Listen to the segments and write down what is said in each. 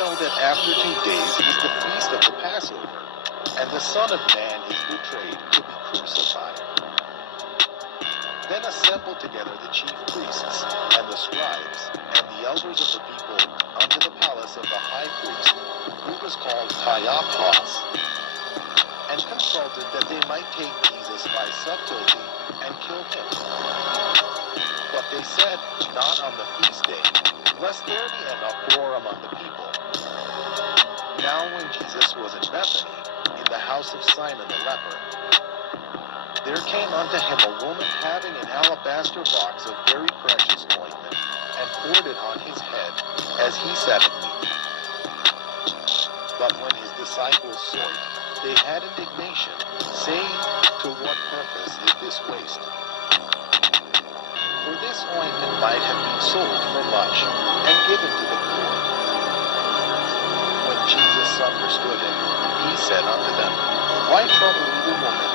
know that after 2 days is the feast of the Passover, and the Son of Man is betrayed to be crucified. Then assembled together the chief priests, and the scribes, and the elders of the people unto the palace of the high priest, who was called Caiaphas, and consulted that they might take Jesus by subtlety, and kill him. But they said, not on the feast day, lest there be an uproar among the people. Now when Jesus was in Bethany, in the house of Simon the leper, there came unto him a woman having an alabaster box of very precious ointment, and poured it on his head, as he sat at meat. But when his disciples saw it, they had indignation, saying, to what purpose is this waste? For this ointment might have been sold for much, and given to the poor. When Jesus understood it, he said unto them, Why trouble ye the woman?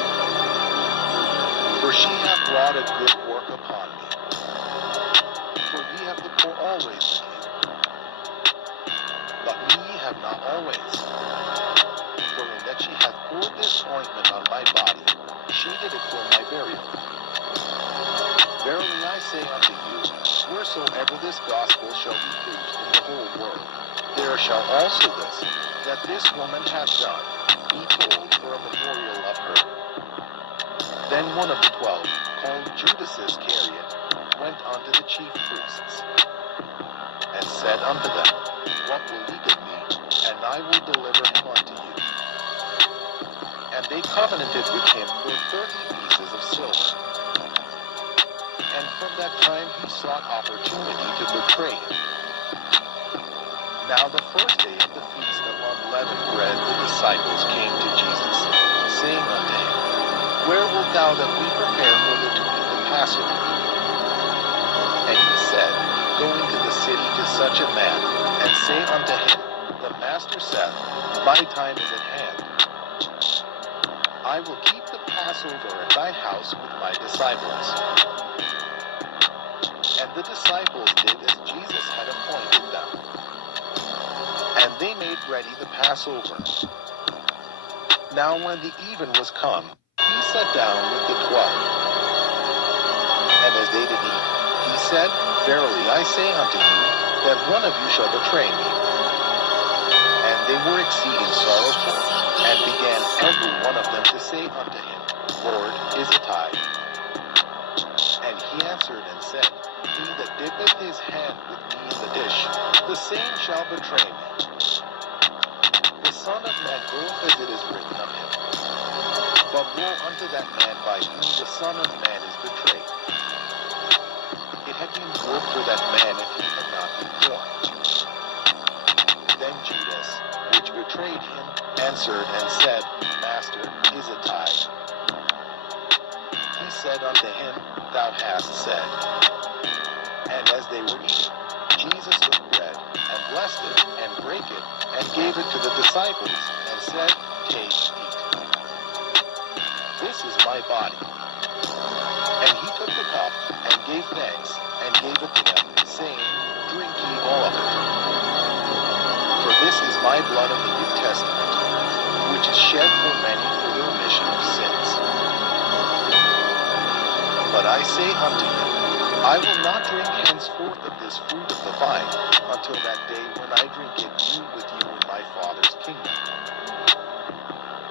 For she hath wrought a good work upon me. For ye have the poor always with you, but me ye have not always. For in that she hath poured this ointment on my body, she did it for my burial. Verily I say unto you, wheresoever this gospel shall be preached in the whole world, there shall also this, that this woman hath done, be told for a memorial of her. Then one of the 12, called Judas Iscariot, went unto the chief priests, and said unto them, What will ye give me, and I will deliver him unto you? And they covenanted with him for 30 pieces of silver. And from that time he sought opportunity to betray him. Now the first day of the feast of unleavened bread, the disciples came to Jesus, saying unto him, Where wilt thou that we prepare for thee to eat the Passover? And he said, Go into the city to such a man, and say unto him, The Master saith, My time is at hand. I will keep the Passover at thy house with my disciples. And the disciples did as Jesus had appointed them. And they made ready the Passover. Now when the even was come, he sat down with the 12. And as they did eat, he said, Verily I say unto you, that one of you shall betray me. And they were exceeding sorrowful, and began every one of them to say unto him, Lord, is it I? And he answered and said, He that dippeth his hand with me in the dish, the same shall betray me. The Son of Man goeth as it is written of him. But woe unto that man by whom the Son of Man is betrayed. It had been good for that man if he had not been born. Then Judas, which betrayed him, answered and said, Master, is it I? He said unto him, Thou hast said. And as they were eating, Jesus took bread, and blessed it, and brake it, and gave it to the disciples, and said, Take, eat. This is my body. And he took the cup, and gave thanks, and gave it to them, saying, Drink ye all of it. For this is my blood of the New Testament, which is shed for many for the remission of sins. But I say unto you, I will not drink henceforth of this fruit of the vine, until that day when I drink it new with you in my Father's kingdom.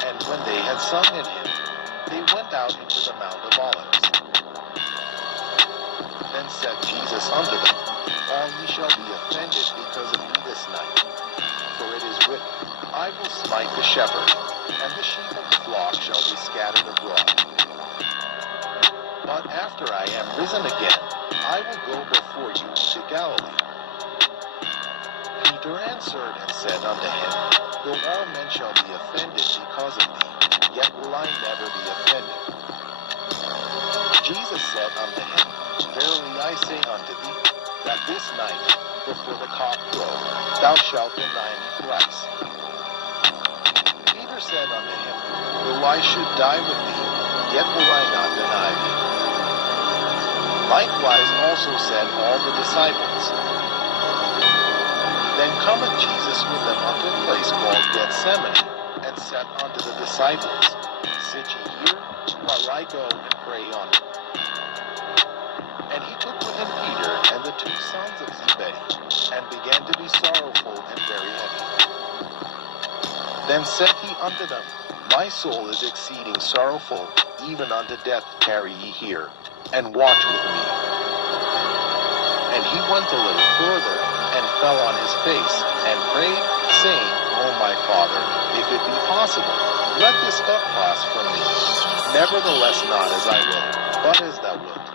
And when they had sung in him, they went out into the Mount of Olives. Then said Jesus unto them, All ye shall be offended because of me this night. For it is written, I will smite the shepherd, and the sheep of the flock shall be scattered abroad. But after I am risen again, I will go before you into Galilee. Peter answered and said unto him, Though all men shall be offended because of thee, yet will I never be offended. Jesus said unto him, Verily I say unto thee, that this night, before the cock crow, thou shalt deny me thrice. Peter said unto him, Though I should die with thee, yet will I not deny thee. Likewise also said all the disciples. Then cometh Jesus with them unto a place called Gethsemane, and said unto the disciples, Sit ye here, while I go and pray on it. And he took with him Peter and the 2 sons of Zebedee, and began to be sorrowful and very heavy. Then said he unto them, My soul is exceeding sorrowful, even unto death. Tarry ye here, and watch with me. And he went a little further, and fell on his face, and prayed, saying, O my Father, if it be possible, let this cup pass from me. Nevertheless, not as I will, but as thou wilt.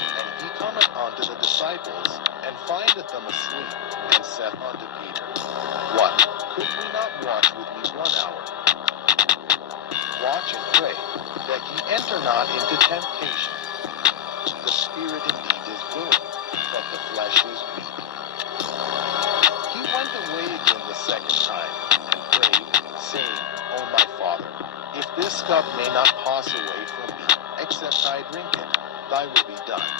And he cometh unto the disciples, and findeth them asleep, and saith unto Peter, What, could we not watch with me 1 hour? Watch and pray, that ye enter not into temptation. The spirit indeed is willing, but the flesh is weak. He went away again the 2nd time, and prayed, saying, O my Father, if this cup may not pass away from me, except I drink it, thy will be done.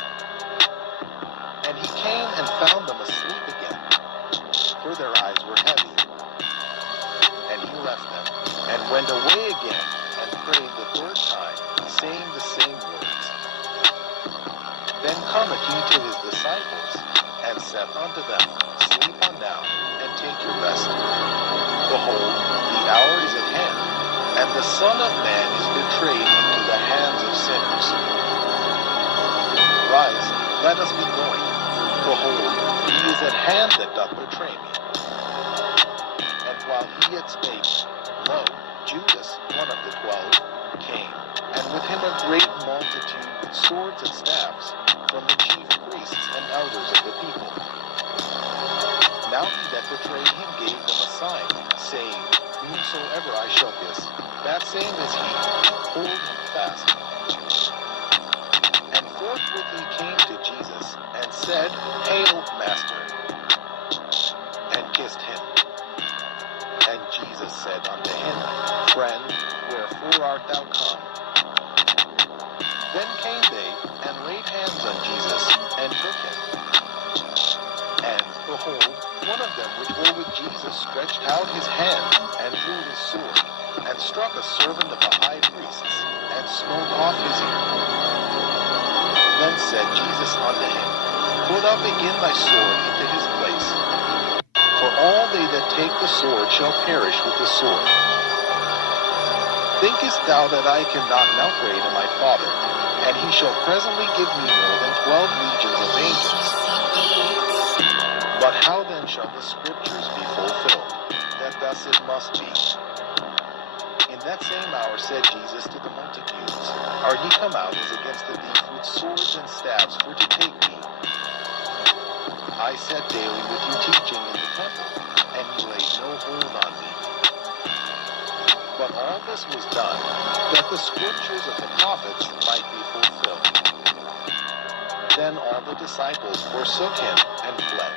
And he came and found them asleep again, for their eyes were heavy. And he left them, and went away again, and prayed the 3rd time, saying the same words. Then cometh he to his disciples, and said unto them, Sleep on now, and take your rest. Behold, the hour is at hand, and the Son of Man is betrayed into the hands of sinners. Rise, let us be going. Behold, he is at hand that doth betray me. And while he yet spake, lo, Judas, one of the 12, came, and with him a great multitude with swords and staves, from the chief priests and elders of the people. Now he that betrayed him gave them a sign, saying, Whomsoever I shall kiss, that same is he, hold him fast. And forthwith he came to Jesus, and said, Hail, Master, and kissed him. And Jesus said unto him, Friend, wherefore art thou come? Then came they, and laid hands on Jesus, and took him. And, behold, one of them which were with Jesus stretched out his hand, and drew his sword, and struck a servant of the high priests, and smote off his ear. Then said Jesus unto him, Put up again thy sword into his place. For all they that take the sword shall perish with the sword. Thinkest thou that I cannot now pray to my Father, and he shall presently give me more than 12 legions of angels? But how then shall the Scriptures be fulfilled, that thus it must be? In that same hour said Jesus to the multitudes, Are ye come out as against the thief with swords and staves for to take me? I sat daily with you teaching in the temple, and ye laid no hold on me. But all this was done, that the Scriptures of the prophets might be fulfilled. Then all the disciples forsook him and fled.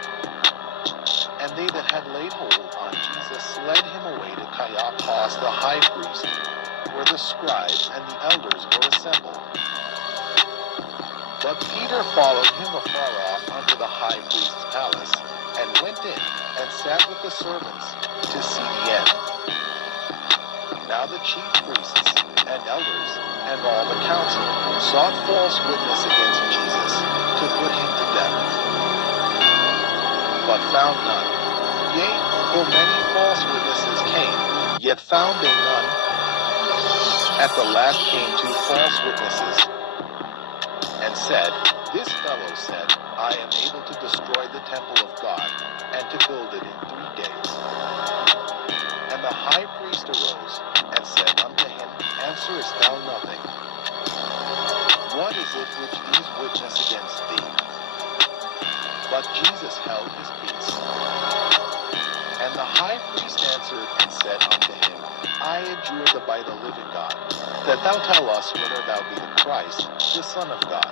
And they that had laid hold on Jesus led him away to Caiaphas the high priest, where the scribes and the elders were assembled. But Peter followed him afar off unto the high priest's palace, and went in, and sat with the servants, to see the end. Now the chief priests, and elders, and all the council, sought false witness against Jesus, to put him to death. But found none. Yea, though many false witnesses came, yet found they none. At the last came 2 false witnesses, and said, This fellow said, I am able to destroy the temple of God, and to build it in 3 days. And the high priest arose, and said unto him, Answerest thou nothing? What is it which these witness against thee? But Jesus held his peace. And the high priest answered and said unto him, I adjure thee by the living God, that thou tell us whether thou be the Christ, the Son of God.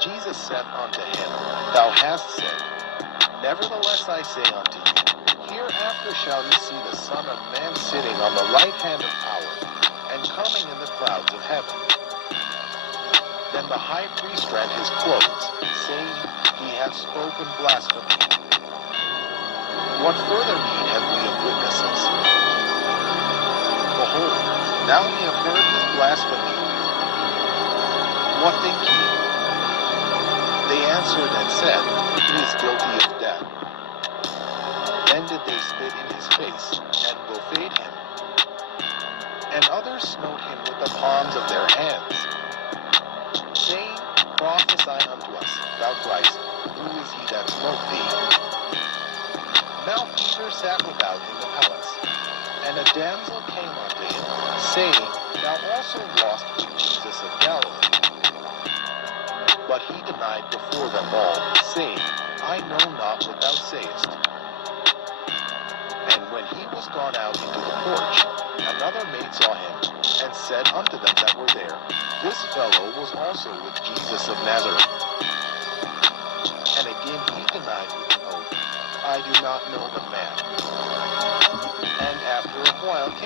Jesus said unto him, Thou hast said. Nevertheless I say unto you, hereafter shall ye see the Son of Man sitting on the right hand of power, and coming in the clouds of heaven. Then the high priest rent his clothes, saying, He hath spoken blasphemy. What further need have we of witnesses? Behold, now ye have heard his blasphemy. What think ye? They answered and said, He is guilty of death. Then did they spit in his face, and buffet him. And others smote him with the palms of their hands, saying, Prophesy unto us, thou Christ, who is he that smote thee? Now Peter sat without in the palace, and a damsel came unto him, saying, Thou also wast with Jesus of Galilee. But he denied before them all, saying, I know not what thou sayest. And when he was gone out into the porch, another maid saw him, and said unto them that were there, This fellow was also with Jesus of Nazareth. And again he denied with an oath, I do not know the man. And after a while came